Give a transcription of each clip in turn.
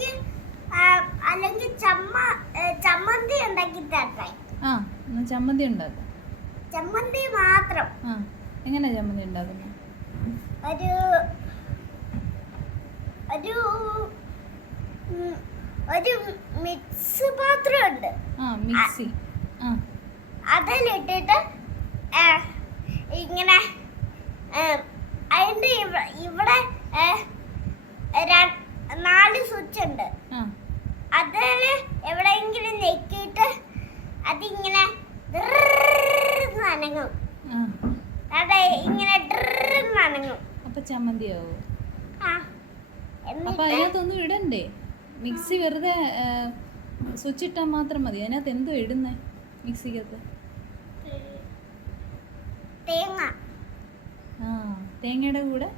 അല്ലെങ്കിൽ അല്ലെങ്കിൽ ചമ്മന്തി ഉണ്ടാക്കി തരട്ടെ. ആ എന്നാ ചമ്മന്തി ഉണ്ടാക്കാം. ചമ്മന്തി മാത്രം. ആ എങ്ങനെയാ ചമ്മന്തി ഉണ്ടാക്കുന്നത്? ഒരു ഒരു ഒരു മിക്സ് പാത്രമുണ്ട്. ആ മിക്സി. ആ അതിലിട്ടിട്ട് ഇങ്ങനെ അതിൻ്റെ ഇവിടെ 4 സ്വിച്ച് ഉണ്ട്. അതിൽ എവിടെയെങ്കിലും ഞെക്കിയിട്ട് അതിങ്ങനെ നനങ്ങും. അതെ ഇങ്ങനെ നനങ്ങും. അപ്പൊ ചമ്മന്തിയാവോ? ആ അപ്പൊ അതിനകത്തൊന്നും ഇടണ്ടേ? മിക്സി വെറുതെ സ്വിച്ച് ഇട്ടാൽ മാത്രം മതി. അതിനകത്ത് എന്തോ ഇടുന്നേ മിക്സിക്കകത്ത്? തേങ്ങ. ആ തേങ്ങയുടെ കൂടെ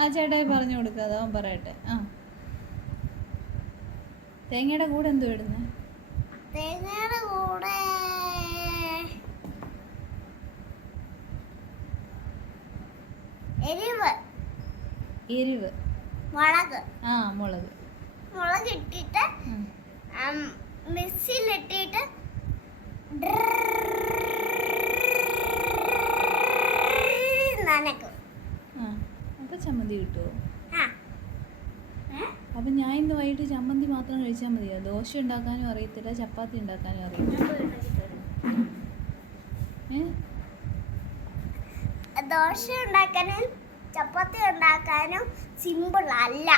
ആ ചേട്ടായി പറഞ്ഞു കൊടുക്കാതെ അവൻ പറയട്ടെ. ആ തേങ്ങയുടെ കൂടെ എന്തോ ഇടുന്നേ? തേങ്ങയുടെ കൂടെ എരിവ്. മുളക്. ആ മുളക്. മുളക് ഇട്ടിട്ട് മിക്സിയിലിട്ടിട്ട് നനക്കും. ആ അപ്പൊ ചമ്മന്തി കിട്ടുമോ? അപ്പം ഞാൻ ഇന്ന് വൈകിട്ട് ചമ്മന്തി മാത്രം കഴിച്ചാൽ മതിയോ? ദോശ ഉണ്ടാക്കാനും അറിയത്തില്ല, ചപ്പാത്തി ഉണ്ടാക്കാനും അറിയത്തില്ല. ദോശ ഉണ്ടാക്കാനും ചപ്പാത്തി ഉണ്ടാക്കാനും സിമ്പിൾ അല്ല.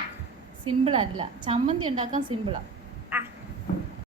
സിമ്പിൾ അല്ല, ചമ്മന്തി ഉണ്ടാക്കാൻ സിമ്പിളാണ്.